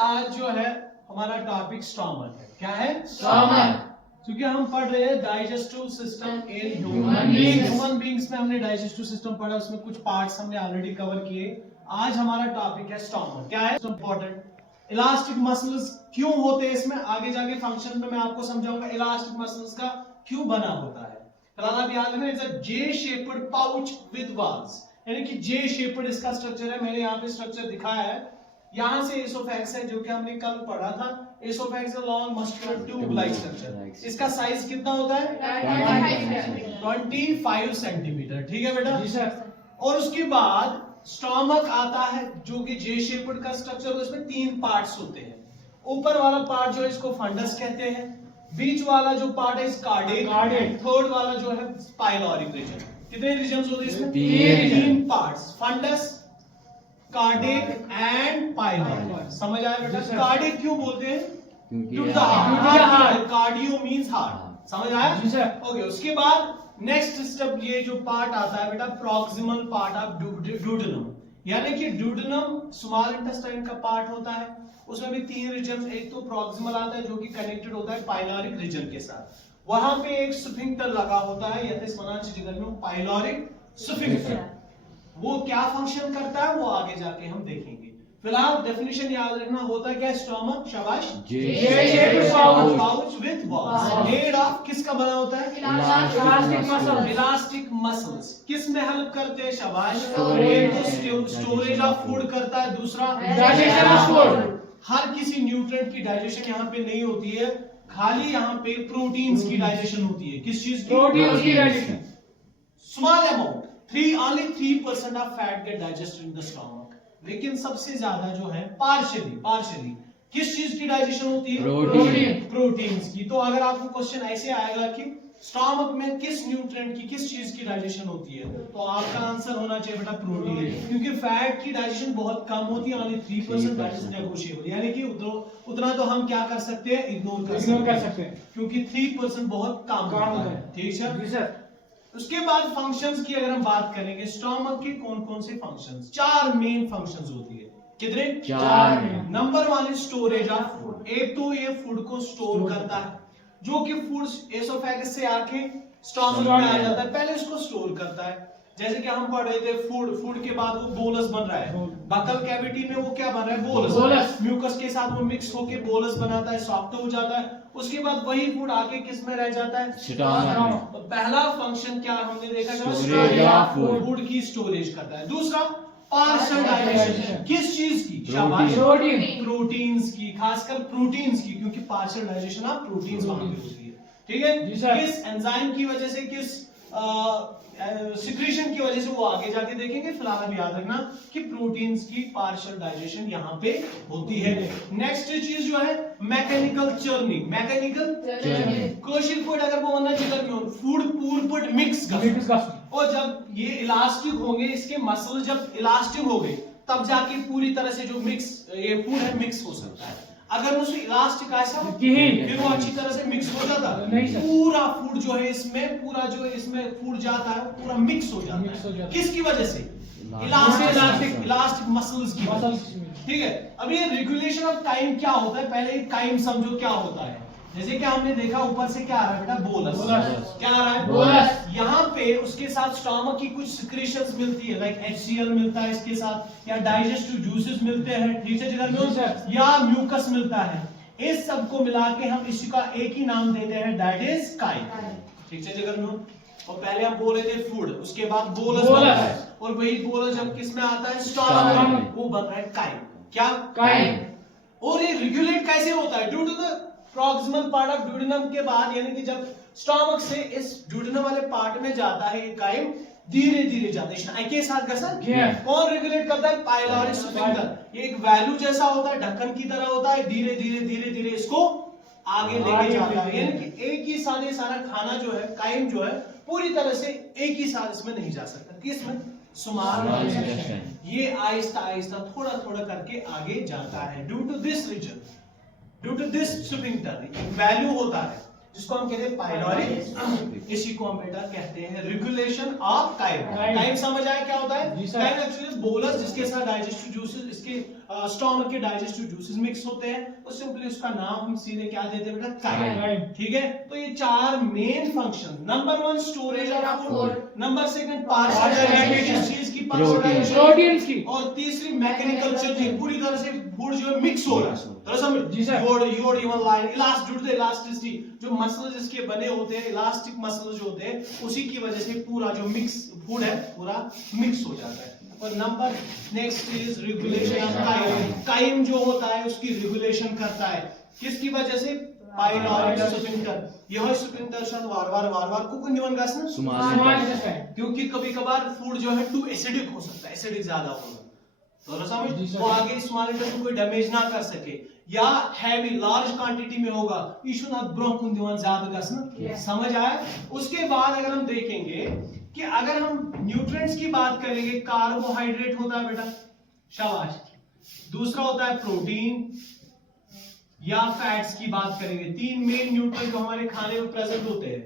आज जो है हमारा टॉपिक स्टमक है। क्या है? स्टमक। क्योंकि हम पढ़ रहे हैं digestive system in human beings में हमने डाइजेस्टिव सिस्टम पढ़ा, उसमें कुछ पार्ट्स हमने ऑलरेडी कवर किए। आज हमारा टॉपिक है स्टमक। क्या है? इंपॉर्टेंट। इलास्टिक मसल्स क्यों होते हैं इसमें, आगे जाके फंक्शन में मैं आपको समझाऊंगा इलास्टिक मसल्स का क्यों बना होता है। फिलहाल आप याद रखना, it's a J shaped pouch with walls, यानी कि जे शेप्ड इसका स्ट्रक्चर है। मैंने यहाँ पे स्ट्रक्चर दिखाया है। यहां से एसोफैक्स है जो कि हमने कल पढ़ा था। Oesophagus long muscular tube like structure. इसका साइज कितना होता है? 25 सेंटीमीटर। ठीक है बेटा? जी सर। और उसके बाद स्टमक आता है जो कि जे शेप्ड का स्ट्रक्चर, उसमें 3 पार्ट्स होते हैं। ऊपर वाला पार्ट जो है इसको फंडस कहते हैं, बीच वाला जो पार्ट है कार्डिक, थर्ड वाला जो है पाइलोरिक रीजन। कितने रीजन्स होते हैं इसमें? 3 parts, fundus, cardiac and pyloric. समझ आया बेटा? कार्डिक क्यों बोलते हैं? क्योंकि हार्ट, कार्डियो मींस हार्ट। समझ आया? जी सर। ओके, उसके बाद नेक्स्ट स्टेप ये जो पार्ट आता है बेटा, प्रॉक्सिमल पार्ट ऑफ डुडेनम, यानी कि डुडेनम स्मॉल इंटेस्टाइन का पार्ट होता है। उसमें भी 3 रीजन, एक तो प्रॉक्सिमल आता है जो कि कनेक्टेड होता है पाइलोरिक रीजन के साथ। वहां पे एक स्फिंक्टर लगा होता है, पाइलोरिक स्फिंक्टर। वो क्या फंक्शन करता है वो आगे जाके हम देखेंगे। फिलहाल डेफिनेशन याद रखना, होता क्या? स्टमक, शाबाश, pouch with walls, made of, किसका बना होता है? Elastic muscles. किस में हेल्प करते हैं? शाबाश, स्टोरेज ऑफ फूड करता है, दूसरा डाइजेशन ऑफ फूड। हर किसी न्यूट्रिएंट की डाइजेशन यहाँ पे नहीं होती है, खाली यहाँ पे प्रोटीन्स की डाइजेशन होती है। किस चीज की? प्रोटीन्स की digestion. Small amount, only 3% of fat get digested in the stomach, लेकिन सबसे ज्यादा जो है पार्शियली किस चीज की डाइजेशन होती है? प्रोटीन्स की। तो अगर आपको क्वेश्चन ऐसे आएगा कि स्टमक में किस न्यूट्रिएंट की, किस चीज की डाइजेशन होती है, तो आपका आंसर होना चाहिए बेटा प्रोटीन, क्योंकि फैट की डाइजेशन बहुत कम होती है, only 3%, दैट इज नेगोशिएबल। यानी कि उतना तो हम क्या कर सकते हैं? इग्नोर कर सकते हैं, क्योंकि 3% बहुत कम होता है। ठीक है जी सर। उसके बाद फंक्शंस की अगर हम बात करेंगे, स्टमक के कौन कौन से फंक्शंस? 4 मेन फंक्शंस होती है। कितने? 4। Number 1 is storage of food. एक तो ये फूड को स्टोर करता है, जो कि फूड एसोफेगस से आके स्टमक में आ जाता है, पहले इसको स्टोर करता है। जैसे कि हम पढ़ रहे थे, फूड के बाद वो बोलस बन रहा है, बकल कैविटी में वो क्या बन रहा है? बोलस। म्यूकस के साथ वो मिक्स होके बोलस बनाता है, सॉफ्ट हो जाता है। उसके बाद वही फूड आके किस में रह जाता है? स्टमक। तो पहला फंक्शन क्या हमने देखा? Storage of food. फूड की स्टोरेज करता है। दूसरा पार्शियल डाइजेशन, किस चीज की? प्रोटीन्स की, खासकर प्रोटीन्स की, क्योंकि पार्शियल डाइजेशन ऑफ प्रोटीन्स वहां पे होती है। ठीक है? किस एंजाइम की वजह से, किस सिक्रीशन की वजह से, वो आगे जाके देखेंगे। फिलहाल अब याद रखना कि प्रोटीन्स की पार्शियल डाइजेशन यहाँ पे होती है। नेक्स्ट चीज जो है मैकेनिकल चर्निंग। कोशिश फूड अगर वो वरना जिधर क्यों फूड पूरपुट मिक्स कर, और जब ये इलास्टिक होंगे, इसके मसल जब इलास्टिक हो गए, तब जाके पूरी तरह से जो मिक्स ये फूड है मिक्स हो सकता है। अगर उसमें इलास्टिक ऐसा फिर वो अच्छी तरह से मिक्स हो जाता है, पूरा फूड जो है इसमें, पूरा जो इसमें फूड जाता है पूरा मिक्स हो जाता है। किसकी वजह से? इलास्टिक मसल्स की वजह से। ठीक है? अब ये रेगुलेशन ऑफ टाइम क्या होता है, पहले टाइम समझो क्या होता है। जैसे कि हमने देखा ऊपर से क्या आ रहा है बेटा? बोलस। क्या आ रहा है? बोलस। यहाँ पे उसके साथ स्टमक की कुछ सिक्रीशंस मिलती है, लाइक HCl मिलता है इसके साथ, या डाइजेस्टिव जूसेस मिलते हैं, ठीक है जिगर में, या म्यूकस मिलता है। इस सब को मिला के हम इसका एक ही नाम देते हैं, दैट इज काइम। ठीक है जिगर में? और पहले हम बोल रहे थे फूड, उसके बाद बोलस बनता है, और वही बोलस जब किस में आता है? स्टमक में, वो बन रहा है काइम। क्या? काइम। और ये रेगुलेट कैसे होता है? Due to the proximal part of duodenum के बाद, यानी कि जब स्टमक से इस ड्यूडेनम वाले पार्ट में जाता है ये काइम, धीरे धीरे जाता है के साथ कौन रेगुलेट करता है? Pyloric sphincter. ये एक वैल्यू जैसा होता है, ढक्कन की तरह होता है, धीरे धीरे इसको आगे लेके जाता है। यानी कि एक ही साथ ये सारा खाना जो है, काइम जो है, पूरी तरह से एक ही साथ इसमें नहीं जा सकता। किसमें? स्मॉल ये आहिस्ता आहिस्ता थोड़ा थोड़ा करके आगे जाता है। Due to this reason, due to this sphincter valve होता है, जिसको हम कहते हैं पाइलोरी, इसी को हम बेटा कहते हैं रेगुलेशन ऑफ काइम। काइम समझ आया क्या होता है? जी सर। काइम एक्चुअली बोलस जिसके साथ डाइजेस्टिव जूसेस, इसके स्टोमक के डाइजेस्टिव जूसेस मिक्स होते हैं, तो सिंपली उसका नाम हम सीधे क्या देते हैं बेटा? काइम। काइम। ठीक है, तो ये चार main function, number 1 storage of food, number 2 partial digestion, किस चीज की? प्रोटीन्स की, और तीसरी मैकेनिकल चेंजिंग, पूरी तरह से फूड जो है मिक्स हो रहा है। तो समझ जी सर। योड इवन लाइन इलास्टिसिटी, जो मसल्स इसके बने होते हैं, इलास्टिक मसल्स जो होते हैं, उसी की वजह से पूरा जो मिक्स फूड है पूरा मिक्स हो जाता है। और number next is regulation of chyme. Chyme जो होता है उसकी रेगुलेशन करता है, किसकी वजह से? Pylori sphincter. यह स्फिंक्टर शायद वार-वार को निवन गसना क्योंकि कभी-कभार फूड जो है टू एसिडिक हो सकता है, एसिडिक ज्यादा होगा, तो समझ वो आगे स्मॉल इंटेस्टाइन को कोई डैमेज ना कर सके, या हैवी लार्ज क्वांटिटी में होगा, इशू ना ब्रोंकुन दिवन ज्यादा गसना। समझ आया? उसके बाद अगर हम देखेंगे कि अगर हम न्यूट्रिएंट्स की बात करेंगे, कार्बोहाइड्रेट होता है बेटा, शाबाश, दूसरा होता है प्रोटीन या फैट्स की बात करेंगे। तीन मेन न्यूट्रिएंट जो हमारे खाने में प्रेजेंट होते हैं।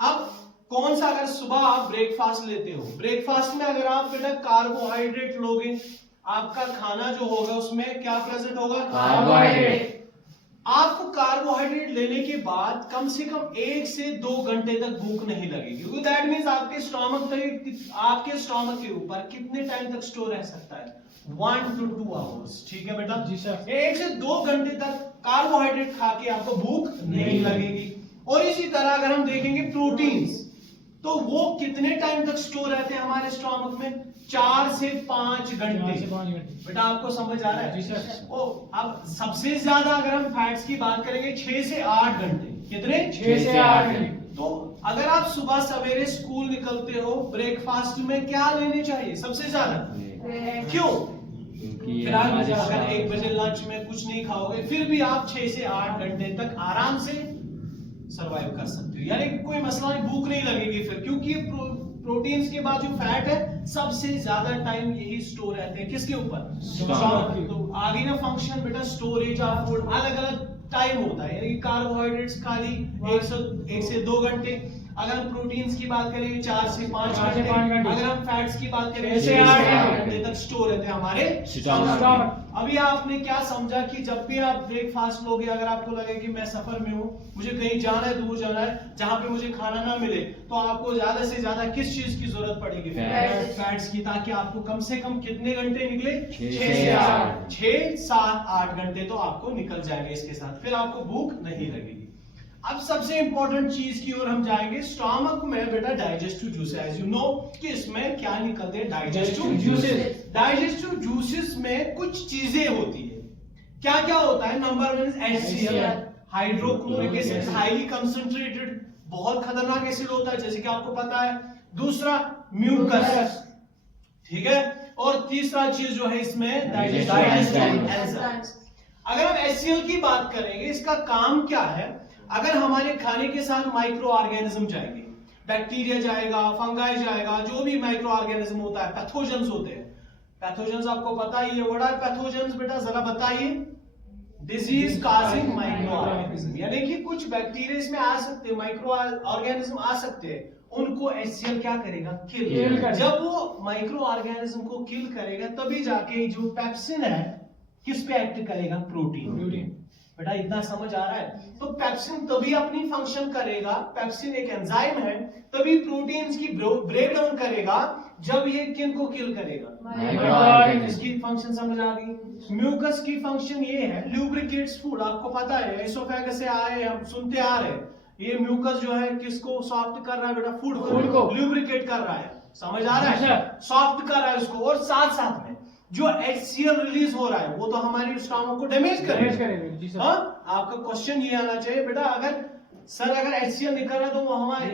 अब कौन सा, अगर सुबह आप ब्रेकफास्ट लेते हो, ब्रेकफास्ट में अगर आप बेटा कार्बोहाइड्रेट लोगे, आपका खाना जो होगा उसमें क्या प्रेजेंट होगा? कार्बोहाइड्रेट। आपको कार्बोहाइड्रेट लेने के बाद कम से कम 1 से 2 घंटे तक भूख नहीं लगेगी, क्योंकि दैट मींस आपके स्टोमक के ऊपर कितने टाइम तक स्टोर रह सकता है? 1 to 2 आवर्स। ठीक है बेटा? जी सर। 1 से 2 घंटे तक कार्बोहाइड्रेट खा के आपको भूख नहीं लगेगी। और इसी तरह अगर हम देखेंगे प्रोटीन्स, तो वो कितने टाइम तक स्टोर रहते हैं हमारे स्टोमक में? 4 से 5 घंटे। बेटा आपको समझ आ रहा है? जी सर। ओ, अब सबसे ज्यादा अगर हम फैट्स की बात करेंगे 6 से 8 घंटे। कितने? 6 से 8 घंटे। तो अगर आप सुबह सवेरे स्कूल निकलते हो, ब्रेकफास्ट में क्या लेने चाहिए सबसे ज्यादा? क्यों? फिर अगर 1 बजे लंच में कुछ नहीं खाओगे, फिर भी आप 6 से 8 घंटे तक आराम से सरवाइव कर सकते हो, यानी कोई मसला नहीं, भूख नहीं लगेगी फिर, क्योंकि प्रोटीन्स के बाद जो फैट है सबसे ज्यादा टाइम यही स्टोर रहते हैं, किसके ऊपर? स्टोमक। तो आगे ना फंक्शन बेटा स्टोरेज ऑफ फूड अलग अलग टाइम होता है, यानी कार्बोहाइड्रेट्स खाली 1 से 2 घंटे, अगर हम प्रोटीन्स की बात करेंगे 4 से 5 घंटे, अगर हम फैट्स की बात करेंगे 6 से 8 घंटे तक स्टोर रहते हैं हमारे स्टोमक। अभी आपने क्या समझा कि जब भी आप ब्रेकफास्ट लोगे, अगर आपको लगे कि मैं सफर में हूँ, मुझे कहीं जाना है, दूर जाना है, जहां पे मुझे खाना ना मिले, तो आपको ज्यादा से ज्यादा किस चीज की जरूरत पड़ेगी? फैट्स की, ताकि आपको कम से कम कितने घंटे निकले? 6 से 8, 6, 7, 8 घंटे तो आपको निकल जाएंगे इसके साथ, फिर आपको भूख नहीं लगेगी। अब सबसे इंपॉर्टेंट चीज की ओर हम जाएंगे, स्टोमक में बेटा digestive juices, as you know कि इसमें क्या निकलते हैं? Digestive juices. डाइजेस्टिव जूसेस में कुछ चीजें होती है, क्या क्या होता है? Number 1 HCl, hydrochloric acid, highly concentrated, बहुत खतरनाक एसिड होता है, जैसे कि आपको पता है। दूसरा म्यूकस, ठीक है। और तीसरा चीज जो है इसमें डाइजेस्टिव एंजाइम्स। अगर हम HCl की बात करेंगे, इसका काम क्या है? अगर हमारे खाने के साथ माइक्रो ऑर्गेनिज्म जाएंगे, बैक्टीरिया जाएगा, फंगाई जाएगा, जो भी माइक्रो ऑर्गेनिज्म होता है, पैथोजेंस होते हैं। पैथोजेंस आपको पता ही है, व्हाट आर पैथोजेंस बेटा, जरा बताइए। डिजीज कॉजिंग माइक्रो ऑर्गेनिज्म, यानी कि कुछ बैक्टीरिया इसमें आ सकते हैं, माइक्रो ऑर्गेनिज्म आ सकते हैं, उनको HCl क्या करेगा? किल। जब वो माइक्रो ऑर्गेनिज्म को किल करेगा, तभी जाके जो पेप्सिन है किस पे एक्ट करेगा? प्रोटीन। बेटा इतना समझ आ रहा है? तो पेप्सिन तभी अपनी फंक्शन करेगा, पेप्सिन एक एंजाइम है, तभी प्रोटीन्स की ब्रेक डाउन करेगा जब ये किन को किल करेगा? इसकी फंक्शन समझ आ गई? म्यूकस की फंक्शन ये है, ल्यूब्रिकेट्स फूड, आपको पता है एसोफेगस से आए, हम सुनते आ रहे हैं, ये म्यूकस जो है किसको सॉफ्ट कर रहा है बेटा? फूड को ल्यूब्रिकेट कर रहा है, समझ आ रहा है? सॉफ्ट कर रहा है उसको, और साथ साथ में जो HCl रिलीज हो रहा है वो तो हमारे स्टोमक को डैमेज करेगा। आपका क्वेश्चन ये आना चाहिए बेटा, अगर HCl निकल रहा है तो वो हमारे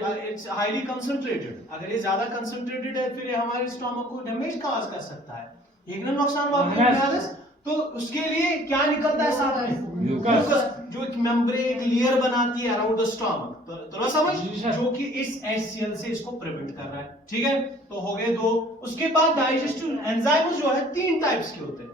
हाईली कंसंट्रेटेड, अगर ये ज्यादा कंसंट्रेटेड है फिर ये हमारे स्टोमक को डैमेज कॉज कर सकता है, एक ना नुकसान। तो उसके लिए क्या निकलता है साथ में? म्यूकस, जो एक मेम्ब्रेन लेयर बनाती है अराउंड द स्टोमक, तो समझ, जो कि इस HCl से इसको प्रिवेंट कर रहा है। ठीक है, तो हो गए 2। उसके बाद डाइजेस्टिव एंजाइम्स जो है 3 टाइप्स के होते हैं।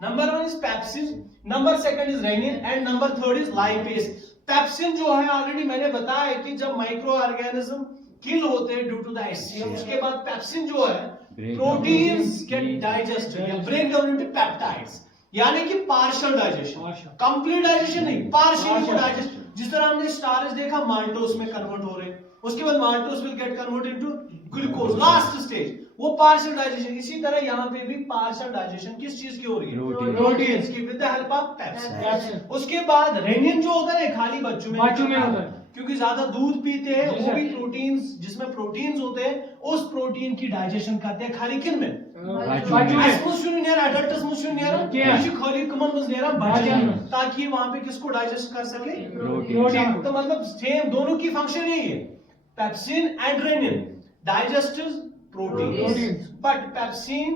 Number 1 is pepsin, number 2 is rennin, and number 3 is lipase. पेप्सिन जो है ऑलरेडी मैंने बताया कि जब माइक्रो ऑर्गेनिज्म किल होते हैं ड्यू टू द HCl, उसके बाद पेप्सिन जो है प्रोटीन्स गेट डाइजेस्टेड या ब्रेक डाउन इनटू पेप्टाइड्स, यानी कि पार्शियल डाइजेशन, कंप्लीट डाइजेशन नहीं, पार्शियल डाइजेशन। जिस तरह हमने स्टार्च देखा माल्टोस में कन्वर्ट हो रहे हैं, उसके बाद maltose will get convert into glucose, last stage वो पार्शियल डाइजेशन। इसी तरह यहाँ पे भी पार्शियल डाइजेशन किस चीज की हो रही है? प्रोटीन्स की, with the help of pepsin. उसके बाद रेनिन जो होता है खाली बच्चों में होता है, क्योंकि ज्यादा दूध पीते हैं, वो भी प्रोटीन्स, जिसमें प्रोटीन्स होते हैं, उस प्रोटीन की डाइजेशन करते हैं खाली किन में? खाली कमन में, ताकि वहां पे किसको डाइजेस्ट कर सके? प्रोटीन। तो मतलब सेम दोनों की फंक्शन यही है, pepsin and rennin digestive protein, but pepsin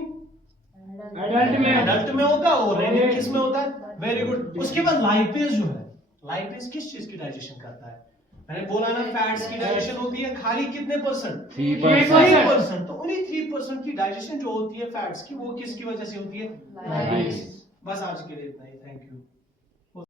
adult में होता है और रेनिन किस में होता है? Very good. उसके बाद लाइपेज जो है, लाइपेज किस चीज की डाइजेशन करता है? मैंने बोला ना फैट्स की डाइजेशन होती है खाली कितने परसेंट? 3%। तो उन्हीं 3% की डाइजेशन जो होती है फैट्स की, वो किसकी वजह से होती है? बस आज के लिए इतना ही, थैंक यू।